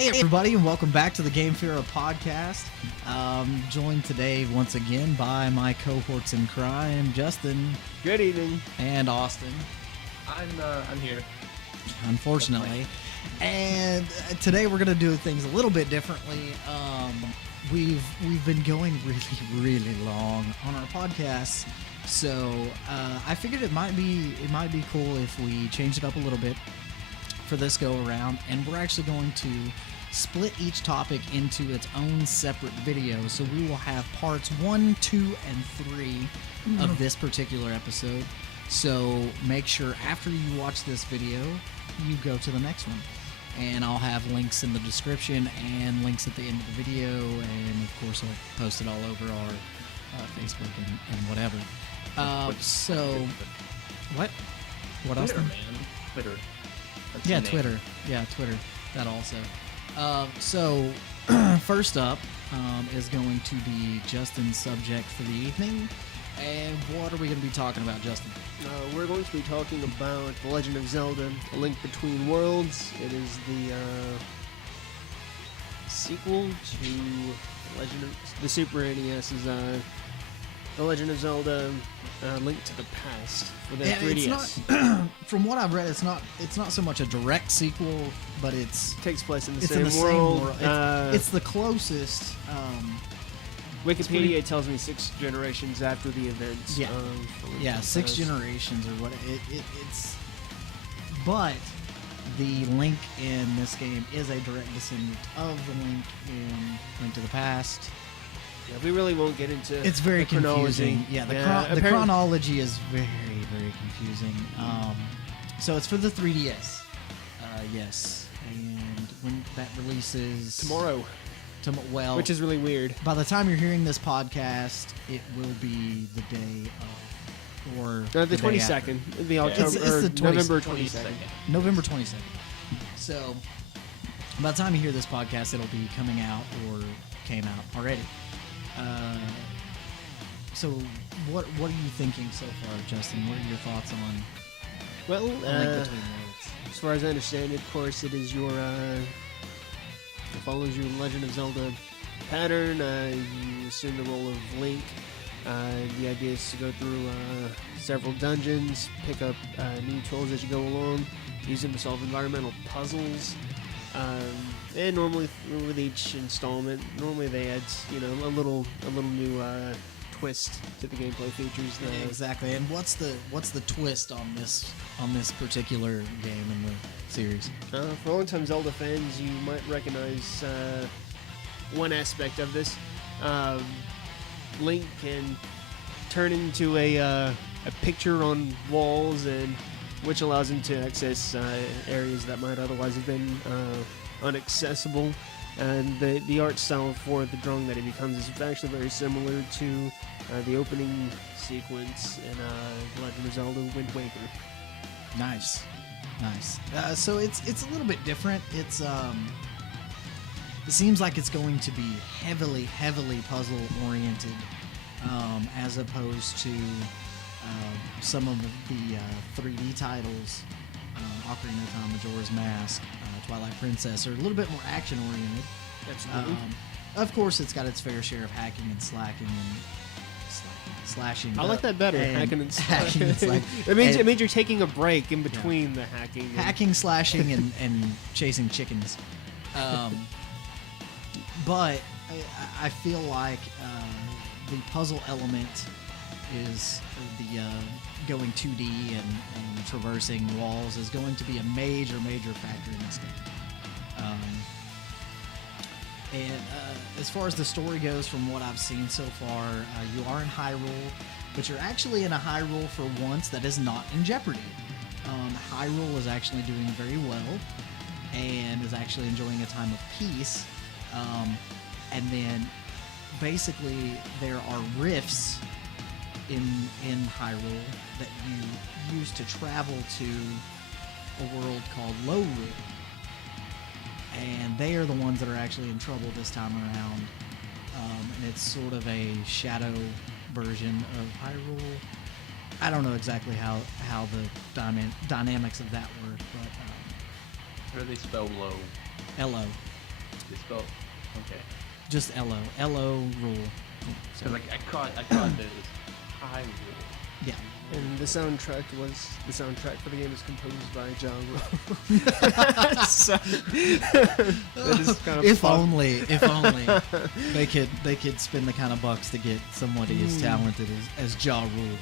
Hey everybody, and welcome back to the Gamefira podcast. Joined today once again by my cohorts in crime, Justin. Good evening. And Austin. I'm here. Unfortunately. And today we're gonna do things a little bit differently. We've been going really long on our podcast, so I figured it might be cool if we change it up a little bit for this go around, and we're actually going to split each topic into its own separate video. So we will have parts 1, 2, and 3 of this particular episode. So make sure after you watch this video, you go to the next one. And I'll have links in the description and links at the end of the video, and of course I'll post it all over our Facebook and whatever. What Twitter, Austin? man. Twitter. That's Yeah, the name. Twitter. Yeah, Twitter. That also. So, first up is going to be Justin's subject for the evening. And what are we going to be talking about, Justin? We're going to be talking about The Legend of Zelda: A Link Between Worlds. It is the sequel to the Super NES's The Legend of Zelda: Link to the Past for the 3DS. It's not, from what I've read, it's not so much a direct sequel, but it takes place in the it's same in the world. same world. It's the closest. Wikipedia tells me 6 generations after the events. Yeah. Link Yeah, to the 6 Past. generations or what it's. But the Link in this game is a direct descendant of the Link in Link to the Past. Yeah, we really won't get into. It's very the chronology. confusing. Yeah, the apparently- chronology is very confusing. So it's for the 3DS. Yes, and when that releases tomorrow, well, which is really weird. by the time you're hearing this podcast, it will be the day of, or The day 22nd. It'll be October, It's the or 20 November 22nd. 22nd. after, November 22nd. So by the time you hear this podcast, it'll be coming out or came out already. So what are you thinking so far, Justin? What are your thoughts on Well, A Link Between Worlds? as far as I understand it, of course, it is your it follows your Legend of Zelda pattern. You assume the role of Link. The idea is to go through several dungeons, pick up new tools as you go along, use them to solve environmental puzzles. And normally with each installment, they add a little new twist to the gameplay features. Exactly. And what's the twist on this particular game in the series? For long-time Zelda fans, you might recognize one aspect of this. Link can turn into a picture on walls, and which allows him to access areas that might otherwise have been inaccessible. And the art style for the drawing that he becomes is actually very similar to the opening sequence in The Legend of Zelda: Wind Waker. Nice. So it's a little bit different. It seems like it's going to be heavily puzzle oriented, as opposed to some of the 3D titles, Ocarina of Time, Majora's Mask, Twilight Princess, are a little bit more action oriented. Absolutely. Of course, it's got its fair share of hacking and slashing. I like that better. and Hacking and hacking and slashing. it means you're taking a break in between the hacking. Hacking, slashing, and chasing chickens. But I feel like the puzzle element is the going 2D and traversing walls is going to be a major factor in this game. And as far as the story goes, from what I've seen so far, you are in Hyrule, but you're actually in a Hyrule for once that is not in jeopardy. Hyrule is actually doing very well and is actually enjoying a time of peace. And then basically there are rifts in Hyrule that you use to travel to a world called Lowrule. And they are the ones that are actually in trouble this time around. And it's sort of a shadow version of Hyrule. I don't know exactly how the dynamics of that work, but How do they spell low? L-O. It's spelled. Okay. Just L-O. L-O rule. So, Because I caught that it was high rule. yeah. And the soundtrack for the game is composed by John Rule. So, that is kind of If fun. only they could spend the kind of bucks to get somebody as talented as Ja Rule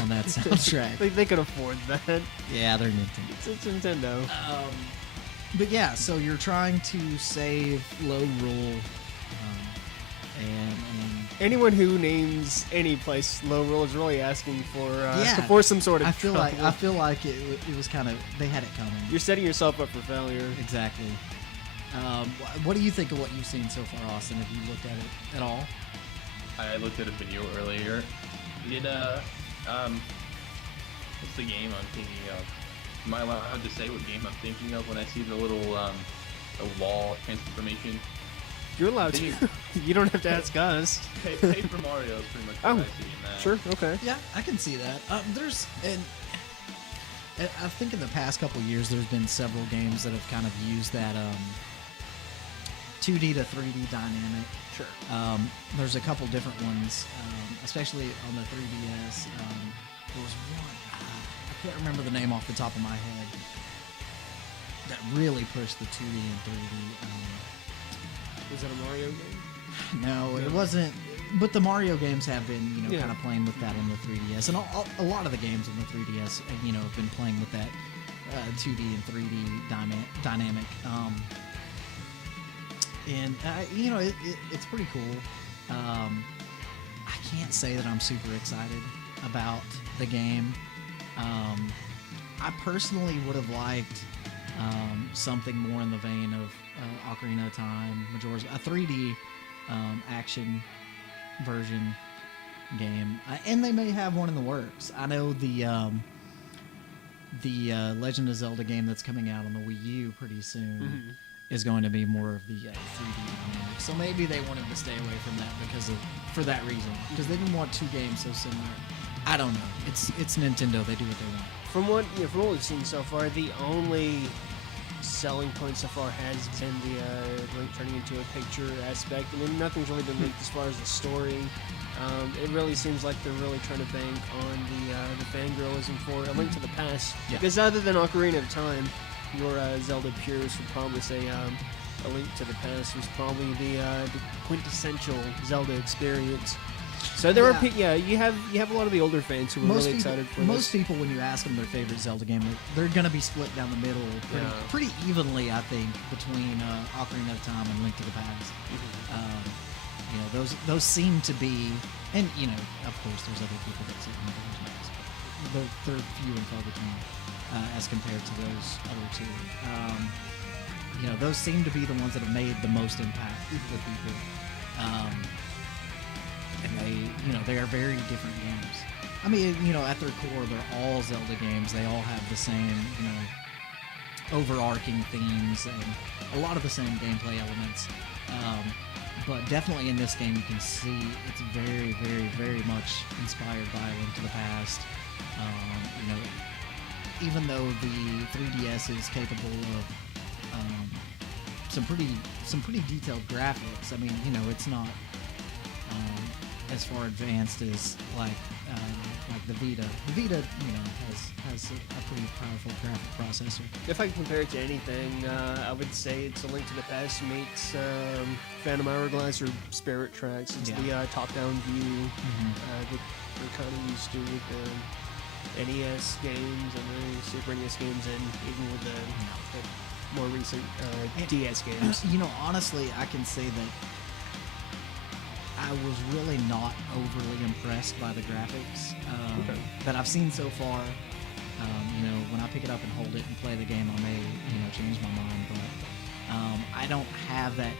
on that soundtrack. They could afford that. Yeah, they're Nintendo. It's Nintendo. But yeah, so you're trying to save low rule, and Anyone who names any place Low Rule is really asking for Yeah. for some sort of I feel trouble. like it was kind of, they had it coming. You're setting yourself up for failure. Exactly. What do you think of what you've seen so far, Austin? Have you looked at it at all? I looked at a video earlier. It what's the game I'm thinking of? Am I allowed to say what game I'm thinking of when I see the little the wall transformation? You're allowed to. Did You don't have to ask us. Paper Mario is pretty much what Oh, I see in that. Sure. Okay. Yeah, I can see that. And I think in the past couple of years, there's been several games that have kind of used that 2D to 3D dynamic. Sure. There's a couple different ones, especially on the 3DS. There was one, I can't remember the name off the top of my head, that really pushed the 2D and 3D. Was that a Mario game? No, it wasn't. But the Mario games have been, Yeah. kind of playing with that on the 3DS, and a lot of the games on the 3DS, have been playing with that 2D and 3D dynamic. It's pretty cool. I can't say that I'm super excited about the game. I personally would have liked something more in the vein of Ocarina of Time, Majora's, a 3D action version game, and they may have one in the works. I know the Legend of Zelda game that's coming out on the Wii U pretty soon is going to be more of the 3D dynamic. So maybe they wanted to stay away from that for that reason, because they didn't want two games so similar. I don't know. It's Nintendo. They do what they want. From what we've seen so far, the only selling point so far has been the Link turning into a picture aspect. I mean, nothing's really been leaked as far as the story. It really seems like they're really trying to bank on the fangirlism for A Link to the Past. Yeah. Because other than Ocarina of Time, your Zelda purists would probably say A Link to the Past was probably the quintessential Zelda experience. So there Yeah. you have a lot of the older fans who are really excited for this. Most people, when you ask them their favorite Zelda game, they're going to be split down the middle pretty evenly, I think, between Ocarina of Time and Link to the Past. Those seem to be, and of course, there's other people that say Link to the Past, but they're few and far between as compared to those other two. Those seem to be the ones that have made the most impact with people. And they are very different games. I mean, at their core, they're all Zelda games. They all have the same, overarching themes and a lot of the same gameplay elements. But definitely in this game, you can see it's very, very, very much inspired by A Link to the Past. Even though the 3DS is capable of some pretty detailed graphics. I mean, it's not as far advanced as like the Vita. The Vita, has a pretty powerful graphic processor. If I can compare it to anything, I would say it's A Link to the Past meets Phantom Hourglass or Spirit Tracks. It's the top-down view that we're kind of used to with the NES games and the Super NES games, and even with the more recent DS games. Honestly, I can say that I was really not overly impressed by the graphics that I've seen so far. When I pick it up and hold it and play the game, I may, change my mind, but I don't have that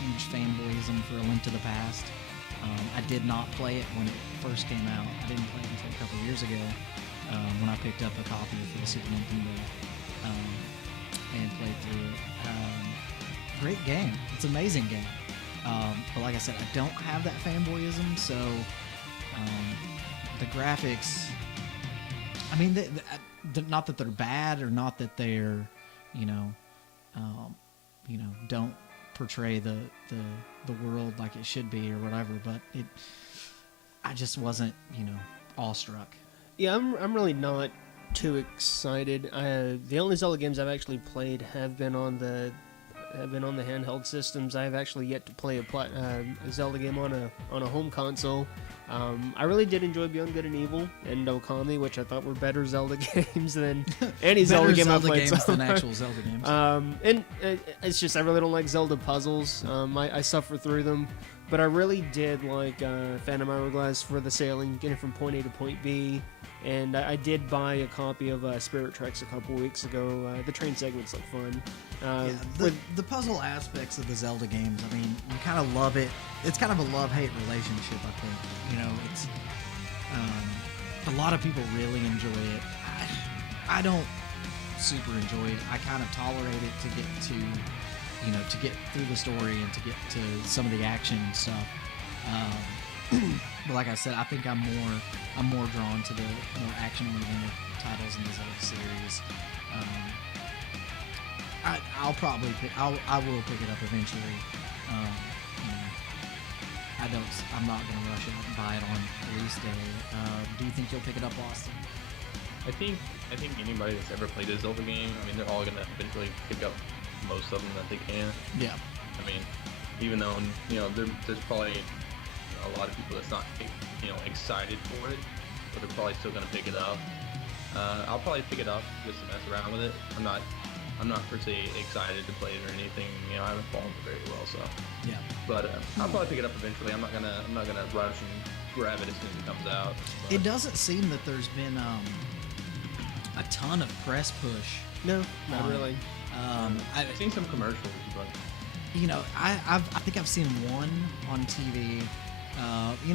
huge fanboyism for A Link to the Past. I did not play it when it first came out. I didn't play it until a couple of years ago when I picked up a copy for the Super Nintendo and played through it. Great game. It's an amazing game. But like I said, I don't have that fanboyism, so the graphics, I mean, not that they're bad or not that they're, don't portray the world like it should be or whatever. But I just wasn't, awestruck. Yeah, I'm really not too excited. The only Zelda games I've actually played have been on the handheld systems. I have actually yet to play a Zelda game on a home console. I really did enjoy Beyond Good and Evil and Okami, which I thought were better Zelda games than any Zelda game I've played. Games than actual Zelda games. And it's just I really don't like Zelda puzzles. I suffer through them, but I really did like Phantom Hourglass for the sailing, getting from point A to point B. And I did buy a copy of Spirit Tracks a couple weeks ago. The train segments look fun. The puzzle aspects of the Zelda games, I mean, you kind of love it. It's kind of a love-hate relationship, I think. It's a lot of people really enjoy it. I don't super enjoy it. I kind of tolerate it to get to get through the story and to get to some of the action stuff. But like I said, I think I'm more drawn to the more action-oriented titles in the Zelda series. I will pick it up eventually. I'm not gonna rush out and buy it on release day. Do you think you'll pick it up, Austin? I think anybody that's ever played a Zelda game, I mean, they're all gonna eventually pick up most of them that they can. Yeah. I mean, even though there's probably a lot of people that's not excited for it, but they're probably still gonna pick it up. I'll probably pick it up just to mess around with it. I'm not per se excited to play it or anything. I haven't followed it very well, so yeah. But I'll probably pick it up eventually. I'm not gonna rush and grab it as soon as it comes out. But. It doesn't seem that there's been a ton of press push. No, not really. I've seen some commercials, but I think I've seen one on TV.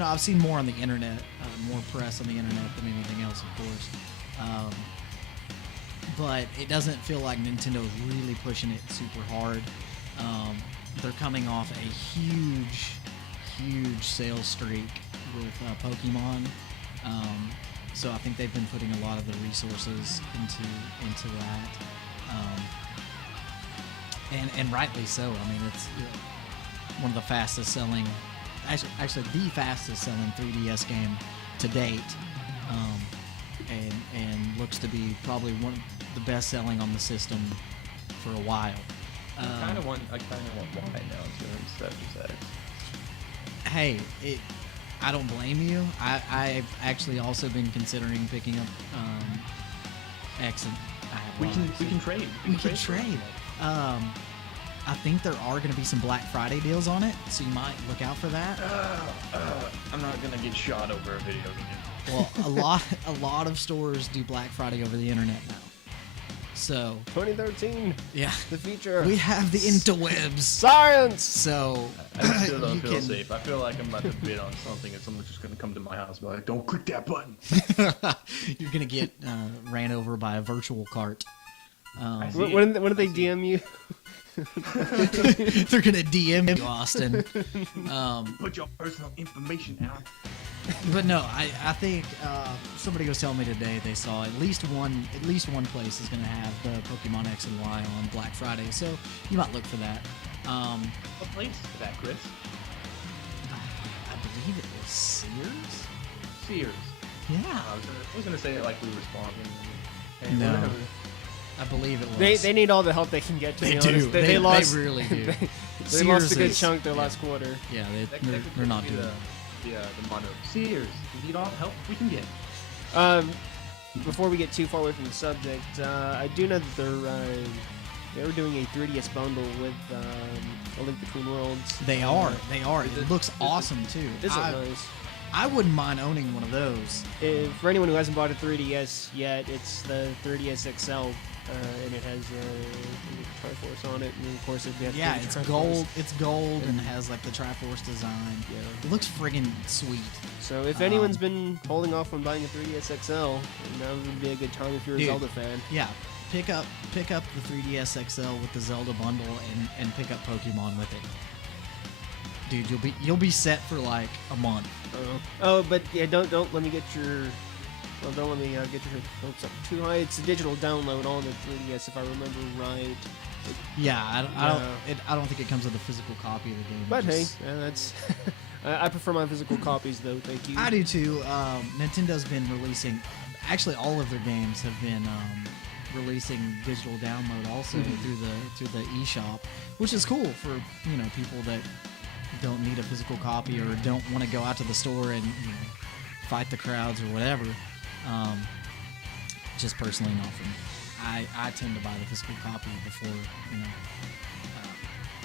I've seen more on the internet, more press on the internet than anything else, of course. But it doesn't feel like Nintendo is really pushing it super hard. They're coming off a huge sales streak with Pokemon. So I think they've been putting a lot of the resources into that. And rightly so. I mean, it's one of the fastest selling, actually the fastest selling 3DS game to date, and looks to be probably one of the best selling on the system for a while. I kind of want why now instead of sex. Hey, I don't blame you. I've actually also been considering picking up X and we can trade. We can trade. I think there are going to be some Black Friday deals on it, so you might look out for that. I'm not going to get shot over a video game. Well, a lot of stores do Black Friday over the internet now. So 2013. Yeah, the future. We have the interwebs. Science. So I still don't feel safe. I feel like I'm about to bid on something, and someone's just going to come to my house and be like, "Don't click that button." You're going to get ran over by a virtual cart. When do they DM you? They're gonna DM you, Austin. Put your personal information out. But no, I think somebody was telling me today they saw at least one place is gonna have the Pokemon X and Y on Black Friday, so you might look for that. What place for that, Chris? I believe it was Sears. Sears. Yeah. I was gonna say it like we were sponsoring. Hey, no. Whatever. I believe it was. They need all the help they can get. To they be do. Honest. They lost. They really do. they lost a good chunk their last quarter. Yeah, they're not doing it. The motto. Sears, we need all the help we can get. Before we get too far away from the subject, I do know that they're doing a 3DS bundle with A Link Between Worlds. They are. It looks awesome too. This looks nice. I wouldn't mind owning one of those. For anyone who hasn't bought a 3DS yet, it's the 3DS XL, and it has Triforce on it, and of course it's gold. It's gold and has like the Triforce design. Yeah, it looks friggin' sweet. So if anyone's been holding off on buying a 3DS XL, now would be a good time if you're a Zelda fan. Yeah, pick up the 3DS XL with the Zelda bundle and pick up Pokemon with it. Dude, you'll be set for like a month. But yeah, don't let me get your. Well, don't let me get your hopes up too high. It's a digital download on the 3DS, if I remember right. Yeah, No. I don't think it comes with a physical copy of the game. But hey, Just- that's. I prefer my physical copies though. Thank you. I do too. Nintendo's been releasing, actually, all of their games have been releasing digital download also through the eShop, which is cool for people that don't need a physical copy or don't want to go out to the store and fight the crowds or whatever. Just personally, not for me. I tend to buy the physical copy before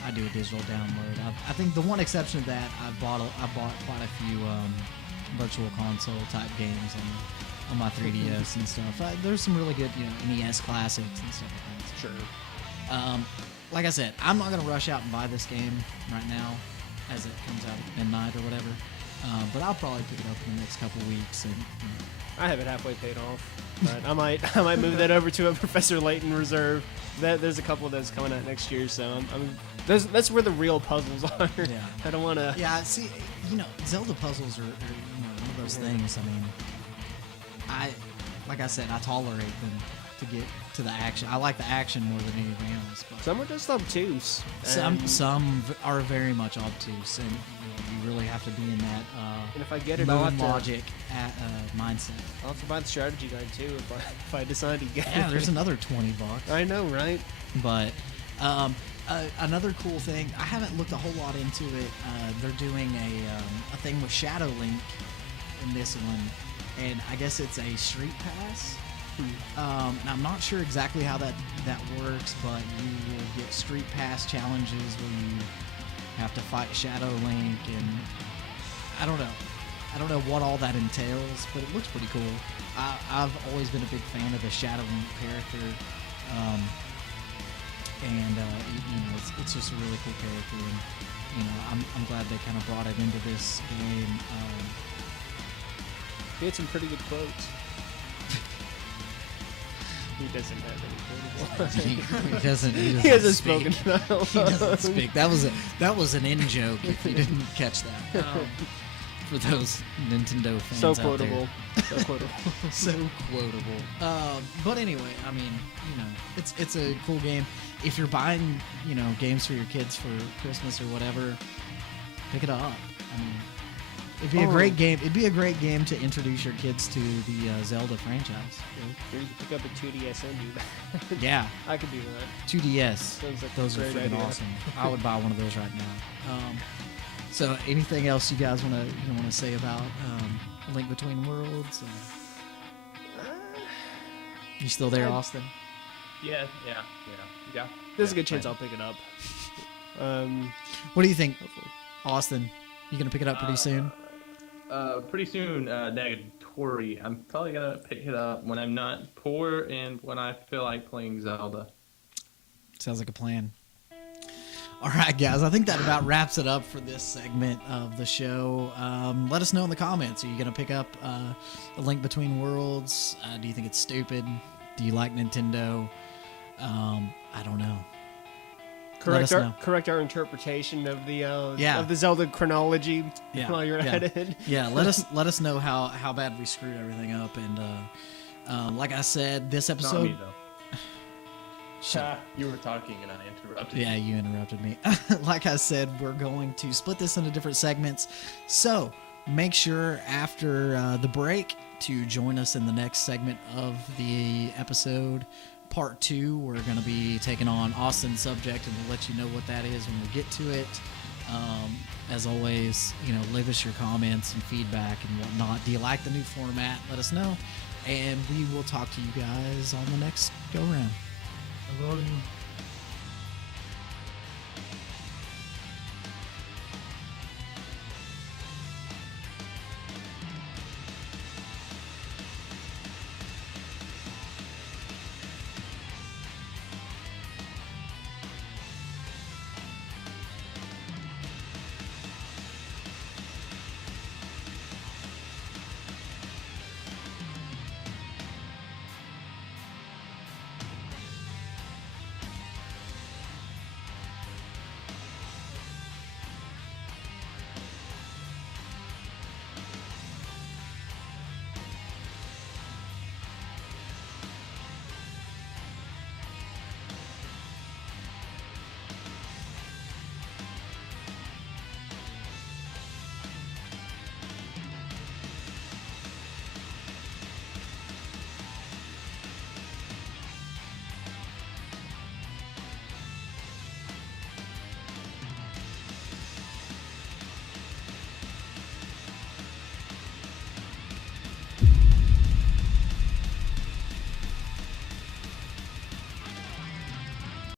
I do a digital download. I think the one exception to that, I bought quite a few virtual console type games on my 3DS and stuff. There's some really good NES classics and stuff like that. Sure. Like I said, I'm not gonna rush out and buy this game right now as it comes out at midnight or whatever. But I'll probably pick it up in the next couple weeks and. I have it halfway paid off, but I might move that over to a Professor Layton reserve. There's a couple of those coming out next year, so that's where the real puzzles are. Yeah. I don't want to. Yeah, see, Zelda puzzles are one of those things. I mean, like I said, I tolerate them to get to the action. I like the action more than anything else. But Some are just obtuse. some are very much obtuse, and you really have to be in that And if I get it, I'll have to, logic mindset. I'll have to buy the strategy guide too if I decide to get Yeah, it. there's another $20. I know, right? But another cool thing, I haven't looked a whole lot into it. They're doing a thing with Shadow Link in this one, and I guess it's a street pass. And I'm not sure exactly how that works, but you will get street pass challenges where you have to fight Shadow Link, and I don't know what all that entails, but it looks pretty cool. I've always been a big fan of the Shadow Link character, and it's just a really cool character, and I'm glad they kind of brought it into this game. He had some pretty good quotes. He doesn't have any quotes. he doesn't. He hasn't speak. spoken. He doesn't speak. That was an in joke. If you didn't catch that, for those Nintendo fans So out there. quotable. So quotable. So quotable. But anyway, I mean, it's a cool game. If you're buying, games for your kids for Christmas or whatever, pick it up. I mean, it'd be a great game. It'd be a great game to introduce your kids to the Zelda franchise. Or you can pick up a 2DS and do that. Yeah, I could do that. 2DS. Sounds like Those a are great freaking idea. awesome. I would buy one of those right now. So, anything else you guys want to say about Link Between Worlds? You still there, Austin? Yeah. There's a good chance I'll pick it up. What do you think, Hopefully. Austin? You gonna pick it up pretty soon? Pretty soon, negatory. I'm probably gonna pick it up when I'm not poor and when I feel like playing Zelda. Sounds like a plan. All right, guys. I think that about wraps it up for this segment of the show. Let us know in the comments. Are you gonna pick up A Link Between Worlds? Do you think it's stupid? Do you like Nintendo? I don't know. Correct our interpretation of the Zelda chronology while you're at it. Yeah, let us know how bad we screwed everything up, and like I said, this episode. Not me though. You were talking and I interrupted. Yeah, you interrupted me. Like I said, we're going to split this into different segments. So make sure after the break to join us in the next segment of the episode. Part 2, we're going to be taking on Austin's subject, and we'll let you know what that is when we get to it. As always, leave us your comments and feedback and whatnot. Do you like the new format? Let us know, and we will talk to you guys on the next go-round. I love you.